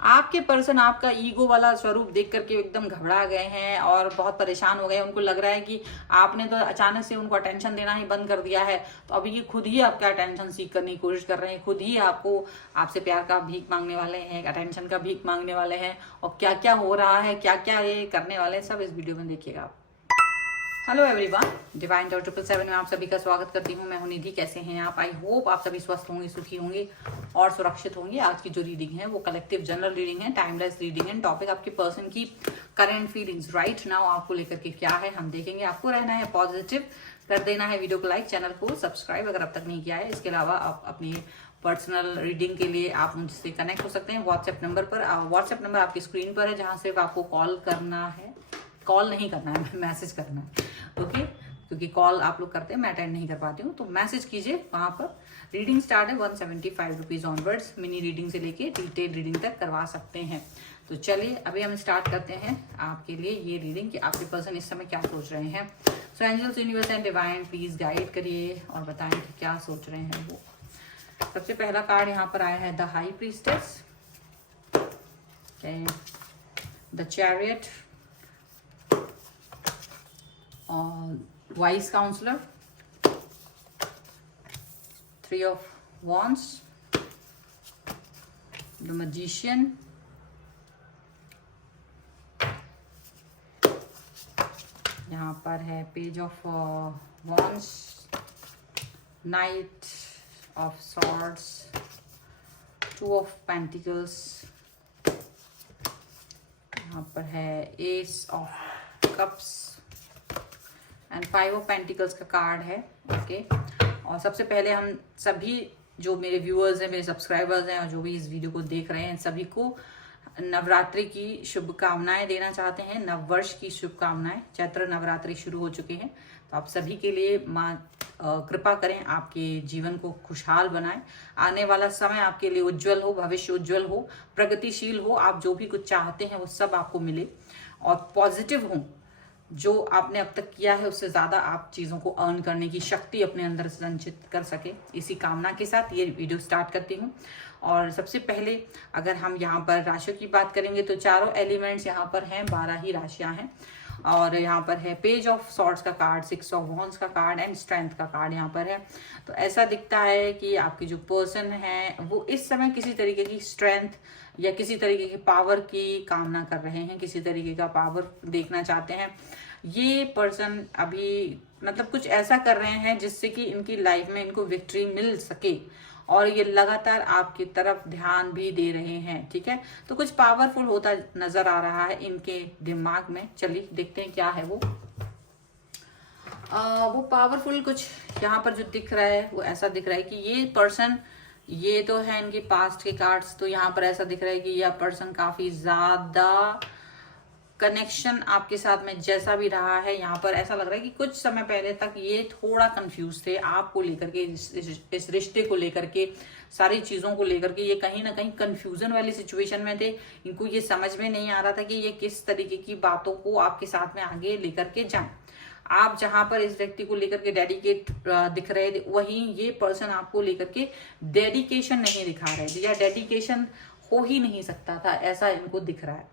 आपके पर्सन आपका ईगो वाला स्वरूप देख करके एकदम घबरा गए हैं और बहुत परेशान हो गए हैं। उनको लग रहा है कि आपने तो अचानक से उनको अटेंशन देना ही बंद कर दिया है, तो अभी ये खुद ही आपका अटेंशन सीख करने की कोशिश कर रहे हैं, खुद ही आपसे प्यार का भीख मांगने वाले हैं, अटेंशन का भीख मांगने वाले हैं। और क्या क्या हो रहा है, क्या क्या ये करने वाले हैं, सब इस वीडियो में देखिएगा आप। हेलो एवरीवन, डिवाइन डॉट 777 में आप सभी का स्वागत करती हूँ। मैं हूँ निधि। कैसे हैं आप? आई होप आप सभी स्वस्थ होंगे, सुखी होंगे और सुरक्षित होंगे। आज की जो रीडिंग है वो कलेक्टिव जनरल रीडिंग है, टाइमलेस रीडिंग है। टॉपिक आपके पर्सन की करंट फीलिंग्स राइट नाउ आपको लेकर के क्या है हम देखेंगे। आपको रहना है पॉजिटिव, कर देना है वीडियो को लाइक, चैनल को सब्सक्राइब अगर अब तक नहीं किया है। इसके अलावा आप अपनी पर्सनल रीडिंग के लिए आप मुझसे कनेक्ट हो सकते हैं व्हाट्सएप नंबर पर। व्हाट्सएप नंबर आपकी स्क्रीन पर है, जहां सिर्फ आपको कॉल करना है, कॉल नहीं करना है, मैसेज करना है। ओके, क्योंकि कॉल आप लोग करते हैं, मैं अटेंड नहीं कर पाती हूँ, तो मैसेज कीजिए वहां पर। रीडिंग स्टार्ट है 175 रुपीज ऑनवर्ड्स। मिनी रीडिंग से लेके डिटेल रीडिंग तक करवा सकते हैं। तो चलिए अभी हम स्टार्ट करते हैं आपके लिए ये रीडिंग कि आपके पर्सन इस समय क्या सोच रहे हैं। So angels, universe and divine please guide करिए और बताएं कि क्या सोच रहे हैं वो। सबसे पहला कार्ड यहाँ पर आया है the high priestess, the chariot, wise counsellor, 3 of wands, the magician, यहाँ पर है page of wands, knight of swords, 2 of pentacles, यहाँ पर है ace of cups and 5 of pentacles का कार्ड है। ओके, और सबसे पहले हम सभी जो मेरे व्यूअर्स हैं, मेरे सब्सक्राइबर्स हैं और जो भी इस वीडियो को देख रहे हैं, सभी को नवरात्रि की शुभकामनाएं देना चाहते हैं, नववर्ष की शुभकामनाएं। चैत्र नवरात्रि शुरू हो चुके हैं, तो आप सभी के लिए माँ कृपा करें, आपके जीवन को खुशहाल बनाएं। आने वाला समय आपके लिए उज्जवल हो, भविष्य उज्जवल हो, प्रगतिशील हो। आप जो भी कुछ चाहते हैं वो सब आपको मिले और पॉजिटिव हो। जो आपने अब तक किया है उससे ज्यादा आप चीजों को अर्न करने की शक्ति अपने अंदर संचित कर सके, इसी कामना के साथ ये वीडियो स्टार्ट करती हूँ। और सबसे पहले अगर हम यहाँ पर राशियों की बात करेंगे तो चारों एलिमेंट्स यहाँ पर हैं, 12 ही राशियां हैं। और यहाँ पर है पेज ऑफ सॉर्ड्स का कार्ड, 6 ऑफ वॉन्ड्स का कार्ड एंड स्ट्रेंथ का कार्ड यहाँ पर है। तो ऐसा दिखता है कि आपकी जो पर्सन है वो इस समय किसी तरीके की स्ट्रेंथ या किसी तरीके की पावर की कामना कर रहे हैं, किसी तरीके का पावर देखना चाहते हैं। ये पर्सन अभी मतलब कुछ ऐसा कर रहे हैं जिससे कि इनकी लाइफ में इनको विक्ट्री मिल सके और ये लगातार आपकी तरफ ध्यान भी दे रहे हैं। ठीक है, तो कुछ पावरफुल होता नजर आ रहा है इनके दिमाग में। चलिए देखते हैं क्या है वो। वो पावरफुल कुछ यहाँ पर जो दिख रहा है वो ऐसा दिख रहा है कि ये पर्सन, ये तो है इनके पास्ट के कार्ड्स, तो यहाँ पर ऐसा दिख रहा है कि यह पर्सन काफी ज्यादा कनेक्शन आपके साथ में जैसा भी रहा है, यहाँ पर ऐसा लग रहा है कि कुछ समय पहले तक ये थोड़ा कंफ्यूज थे आपको लेकर के, इस रिश्ते को लेकर के, सारी चीजों को लेकर के। ये कहीं ना कहीं कंफ्यूजन वाली सिचुएशन में थे। इनको ये समझ में नहीं आ रहा था कि ये किस तरीके की बातों को आपके साथ में आगे लेकर के जाएं। आप जहां पर इस व्यक्ति को लेकर के डेडिकेट दिख रहे थे, वहीं ये पर्सन आपको लेकर के डेडिकेशन नहीं दिखा रहे थे, या डेडिकेशन हो ही नहीं सकता था, ऐसा इनको दिख रहा है।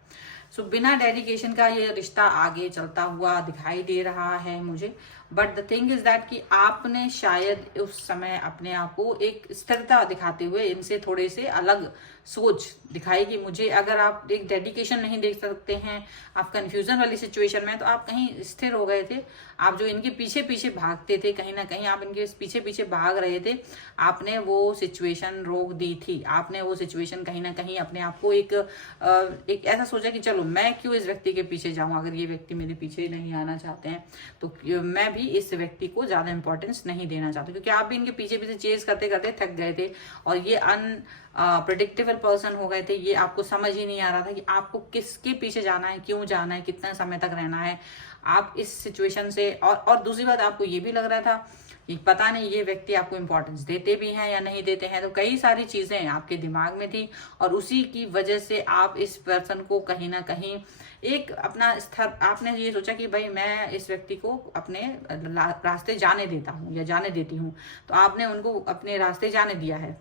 सो बिना डेडिकेशन का ये रिश्ता आगे चलता हुआ दिखाई दे रहा है मुझे। But the thing is that कि आपने शायद उस समय अपने आप को एक स्थिरता दिखाते हुए इनसे थोड़े से अलग सोच दिखाई कि मुझे, अगर आप एक डेडिकेशन नहीं देख सकते हैं, आप कंफ्यूजन वाली सिचुएशन में, तो आप कहीं स्थिर हो गए थे। आप जो इनके पीछे पीछे भागते थे, कहीं ना कहीं आप इनके पीछे पीछे भाग रहे थे, आपने वो सिचुएशन रोक दी थी। आपने वो सिचुएशन कहीं ना कहीं अपने आप को एक ऐसा सोचा कि चलो मैं क्यों इस व्यक्ति के पीछे जाऊं, अगर ये व्यक्ति मेरे पीछे नहीं आना चाहते हैं तो मैं भी इस व्यक्ति को ज्यादा इंपॉर्टेंस नहीं देना चाहती, क्योंकि आप भी इनके पीछे पीछे चेज करते करते थक गए थे और ये प्रेडिक्टेबल पर्सन हो गए थे। ये आपको समझ ही नहीं आ रहा था कि आपको किसके पीछे जाना है, क्यों जाना है, कितना समय तक रहना है आप इस सिचुएशन से। और दूसरी बात, आपको ये भी लग रहा था कि पता नहीं ये व्यक्ति आपको इंपॉर्टेंस देते भी हैं या नहीं देते हैं। तो कई सारी चीजें आपके दिमाग में थी और उसी की वजह से आप इस पर्सन को कहीं ना कहीं एक अपना स्तर, आपने ये सोचा कि भाई मैं इस व्यक्ति को अपने रास्ते जाने देता हूँ या जाने देती हूँ, तो आपने उनको अपने रास्ते जाने दिया है।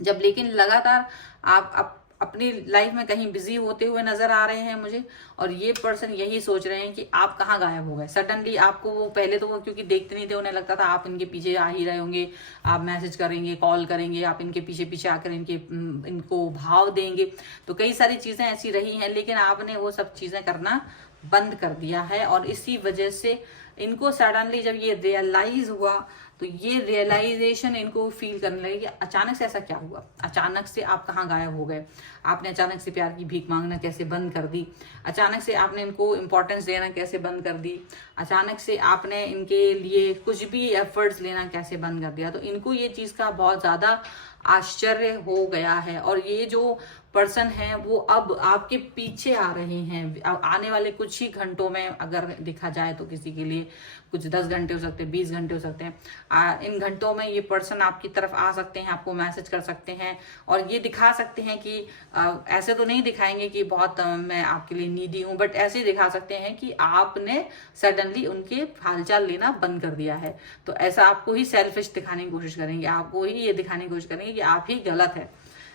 जब लेकिन लगातार आप अपनी लाइफ में कहीं बिजी होते हुए नजर आ रहे हैं मुझे, और ये पर्सन यही सोच रहे हैं कि आप कहाँ गायब हो गए। सडनली आपको वो, पहले तो वो क्योंकि देखते नहीं थे, उन्हें लगता था आप इनके पीछे आ ही रहे होंगे, आप मैसेज करेंगे, कॉल करेंगे, आप इनके पीछे पीछे आकर इनको भाव देंगे। तो कई सारी चीजें ऐसी रही हैं, लेकिन आपने वो सब चीजें करना बंद कर दिया है। और इसी वजह से इनको सडनली जब ये रियलाइज हुआ, तो ये रियलाइजेशन इनको फील करने लगे कि अचानक से ऐसा क्या हुआ, अचानक से आप कहाँ गायब हो गए, आपने अचानक से प्यार की भीख मांगना कैसे बंद कर दी, अचानक से आपने इनको इम्पोर्टेंस देना कैसे बंद कर दी, अचानक से आपने इनके लिए कुछ भी एफर्ट्स लेना कैसे बंद कर दिया। तो इनको ये चीज का बहुत ज्यादा आश्चर्य हो गया है, और ये जो पर्सन है वो अब आपके पीछे आ रहे हैं। अब आने वाले कुछ ही घंटों में, अगर देखा जाए तो किसी के लिए कुछ 10 घंटे हो सकते हैं, 20 घंटे हो सकते हैं, इन घंटों में ये पर्सन आपकी तरफ आ सकते हैं, आपको मैसेज कर सकते हैं, और ये दिखा सकते हैं कि ऐसे तो नहीं दिखाएंगे कि बहुत मैं आपके लिए नीडी हूं, बट ऐसे दिखा सकते हैं कि आपने सडनली उनके हालचाल लेना बंद कर दिया है। तो ऐसा आपको ही सेल्फिश दिखाने की कोशिश करेंगे, आपको ही ये दिखाने की कोशिश करेंगे कि आप ही गलत है,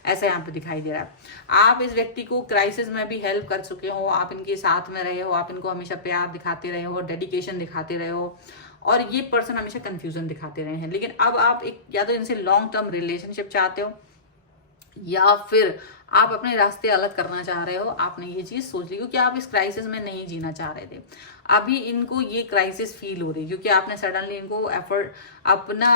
ऐसा यहाँ पे दिखाई दे रहा है। आप इस व्यक्ति को क्राइसिस में भी हेल्प कर चुके हो, आप इनके साथ में रहे हो, आप इनको हमेशा प्यार दिखाते रहे हो, डेडिकेशन दिखाते रहे हो, और ये पर्सन हमेशा कंफ्यूजन दिखाते रहे हैं। लेकिन अब आप एक, या तो इनसे लॉन्ग टर्म रिलेशनशिप चाहते हो, या फिर आप अपने रास्ते अलग करना चाह रहे हो। आपने ये चीज सोच ली क्योंकि आप इस क्राइसिस में नहीं जीना चाह रहे थे। अभी इनको ये क्राइसिस फील हो रही है क्योंकि आपने सडनली इनको एफर्ट, अपना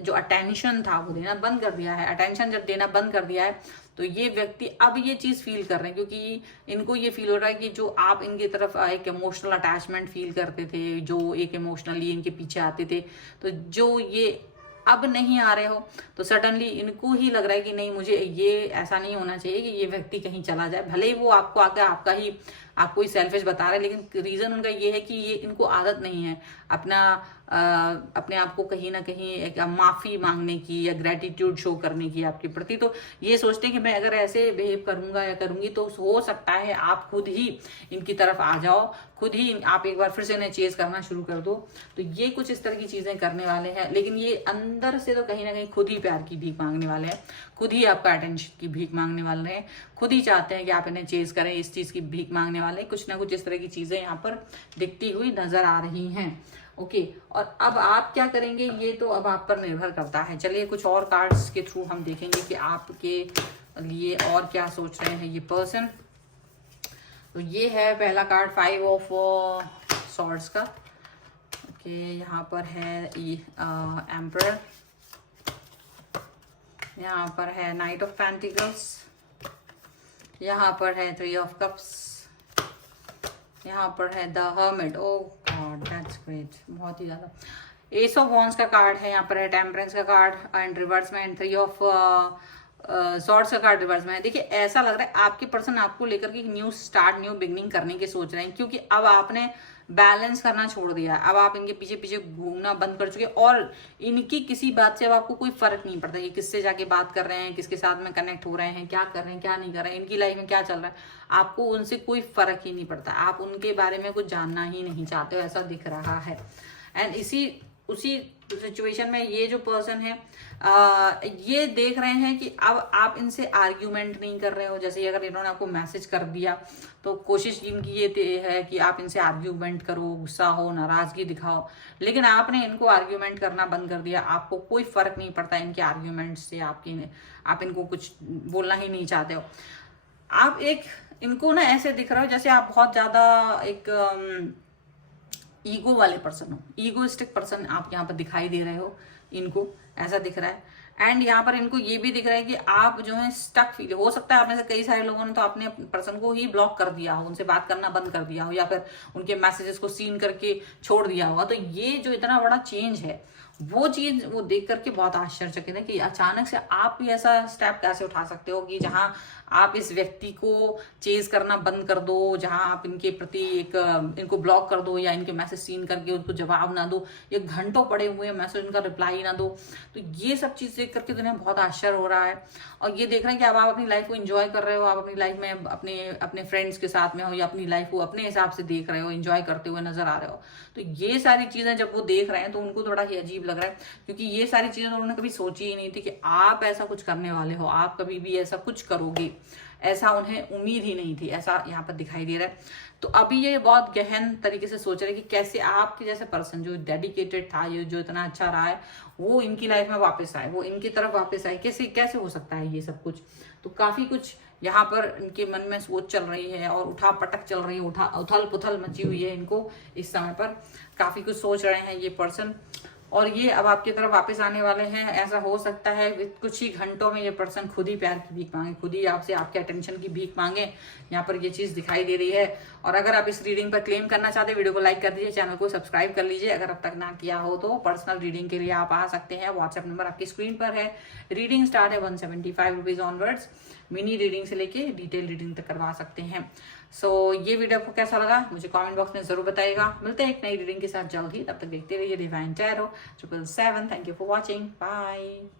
जो अटेंशन था वो देना बंद कर दिया है। अटेंशन जब देना बंद कर दिया है तो ये व्यक्ति अब ये चीज फील कर रहे हैं, क्योंकि इनको ये फील हो रहा है कि जो आप इनकी तरफ एक इमोशनल अटैचमेंट फील करते थे, जो एक इमोशनली इनके पीछे आते थे, तो जो ये अब नहीं आ रहे हो, तो सडनली इनको ही लग रहा है कि नहीं, मुझे ये ऐसा नहीं होना चाहिए कि ये व्यक्ति कहीं चला जाए। भले ही वो आपको आकर आपको ही सेल्फिश बता रहे हैं, लेकिन रीजन उनका ये है कि ये इनको आदत नहीं है अपने आप को कहीं ना कहीं एक माफी मांगने की या ग्रेटिट्यूड शो करने की आपके प्रति। तो ये सोचते हैं कि मैं अगर ऐसे बिहेव करूंगा या करूंगी तो हो सकता है आप खुद ही इनकी तरफ आ जाओ, खुद ही आप एक बार फिर से इन्हें चेज करना शुरू कर दो। तो ये कुछ इस तरह की चीजें करने वाले हैं, लेकिन ये अंदर से तो कहीं ना कहीं खुद ही प्यार की भीख मांगने वाले हैं, खुद ही आपका अटेंशन की भीख मांगने वाले हैं, खुद ही चाहते हैं कि आप इन्हें चेज करें, इस चीज की भीख मांगने वाले। कुछ ना कुछ इस तरह की चीजें यहाँ पर दिखती हुई नजर आ रही हैं। ओके, और अब आप क्या करेंगे ये तो अब आप पर निर्भर करता है। चलिए कुछ और कार्ड्स के थ्रू हम देखेंगे कि आपके लिए और क्या सोच रहे हैं ये पर्सन। तो ये है पहला कार्ड 5 ऑफ सॉर्ड्स का। ओके, यहाँ पर है एम्परर, यहाँ पर है नाइट ऑफ पेंटिकल्स, यहाँ पर है 3 ऑफ कप्स, यहाँ पर है the hermit. Oh God, that's great, बहुत ही ज्यादा। एस ऑफ वॉन्ड्स का कार्ड है, यहाँ पर है टेम्परेंस का कार्ड एंड रिवर्स में, एंड 3 ऑफ सॉर्ड्स का कार्ड रिवर्स में है। देखिए ऐसा लग रहा है आपके पर्सन आपको लेकर के न्यू स्टार्ट, न्यू बिगनिंग करने की सोच रहे हैं, क्योंकि अब आपने बैलेंस करना छोड़ दिया। अब आप इनके पीछे पीछे घूमना बंद कर चुके, और इनकी किसी बात से अब आपको कोई फर्क नहीं पड़ता कि किससे जाके बात कर रहे हैं, किसके साथ में कनेक्ट हो रहे हैं, क्या कर रहे हैं, क्या नहीं कर रहे हैं, इनकी लाइफ में क्या चल रहा है, आपको उनसे कोई फर्क ही नहीं पड़ता। आप उनके बारे में कुछ जानना ही नहीं चाहते हो, ऐसा दिख रहा है। एंड उसी सिचुएशन में ये जो पर्सन है ये देख रहे हैं कि अब आप इनसे आर्ग्यूमेंट नहीं कर रहे हो। जैसे अगर इन्होंने आपको मैसेज कर दिया तो कोशिश इनकी ये है कि आप इनसे आर्ग्यूमेंट करो, गुस्सा हो, नाराजगी दिखाओ, लेकिन आपने इनको आर्ग्यूमेंट करना बंद कर दिया। आपको कोई फर्क नहीं पड़ता इनके आर्ग्यूमेंट से, आप इनको कुछ बोलना ही नहीं चाहते हो। आप इनको ना ऐसे दिख रहे हो जैसे आप बहुत ज्यादा एक ईगो वाले पर्सन हो, ईगोइस्टिक पर्सन आप यहाँ पर दिखाई दे रहे हो, इनको ऐसा दिख रहा है। एंड यहाँ पर इनको ये भी दिख रहा है कि आप जो है स्टक फील, हो सकता है आप में से कई सारे लोगों ने तो अपने पर्सन को ही ब्लॉक कर दिया हो, उनसे बात करना बंद कर दिया हो, या फिर उनके मैसेजेस को सीन करके छोड़ दिया होगा। तो ये जो इतना बड़ा चेंज है वो चीज वो देख करके बहुत आश्चर्यचकित है कि अचानक से आप भी ऐसा स्टेप कैसे उठा सकते हो कि जहां आप इस व्यक्ति को चेज करना बंद कर दो, जहां आप इनके प्रति इनको ब्लॉक कर दो, या इनके मैसेज सीन करके उनको जवाब ना दो, या घंटों पड़े हुए मैसेज उनका रिप्लाई ना दो। तो ये सब चीज देख करके तुम्हें बहुत आश्चर्य हो रहा है, और ये देख रहे हैं कि अब आप अपनी लाइफ को एंजॉय कर रहे हो, आप अपनी लाइफ में अपने फ्रेंड्स के साथ में हो, या अपनी लाइफ को अपने हिसाब से देख रहे हो, एंजॉय करते हुए नजर आ रहे हो। तो ये सारी चीजें जब वो देख रहे हैं तो उनको थोड़ा ही अजीब लग रहा है, क्योंकि ये सारी चीजें उन्होंने कभी सोची ही नहीं थी कि आप ऐसा कुछ करने वाले हो, आप कभी भी ऐसा कुछ करोगे। ऐसा उन्हें उम्मीद ही नहीं थी, ऐसा यहाँ पर दिखाई दे रहा है। तो अभी ये बहुत गहन तरीके से सोच रहे हैं कि कैसे आपके जैसे पर्सन जो डेडिकेटेड था, ये जो इतना अच्छा रहा है, वो इनकी लाइफ में वापस आए, वो इनकी तरफ वापस आए, कैसे कैसे हो सकता है ये सब कुछ। तो काफी कुछ यहाँ पर इनके मन में सोच चल रही है और उठा पटक चल रही है, उथल पुथल मची हुई है इनको इस समय पर। काफी कुछ सोच रहे हैं ये पर्सन, और ये अब आपकी तरफ वापस आने वाले हैं। ऐसा हो सकता है कुछ ही घंटों में ये पर्सन खुद ही प्यार की भीख मांगे, खुद ही आपसे आपके अटेंशन की भीख मांगे। यहाँ पर ये चीज दिखाई दे रही है। और अगर आप इस रीडिंग पर क्लेम करना चाहते हैं, वीडियो को लाइक कर दीजिए, चैनल को सब्सक्राइब कर लीजिए। अगर अब तक ना किया हो तो पर्सनल रीडिंग के लिए आप आ सकते हैं। व्हाट्सएप नंबर आपकी स्क्रीन पर है। रीडिंग स्टार्ट है 175 रुपीज ऑनवर्ड्स। मिनी रीडिंग से लेके डिटेल रीडिंग तक करवा सकते हैं। सो ये वीडियो आपको कैसा लगा मुझे कमेंट बॉक्स में जरूर बताइएगा। मिलते हैं एक नई रीडिंग के साथ जल्द ही, तब तक देखते रहिए divine tarot 777। Thank you for watching, bye.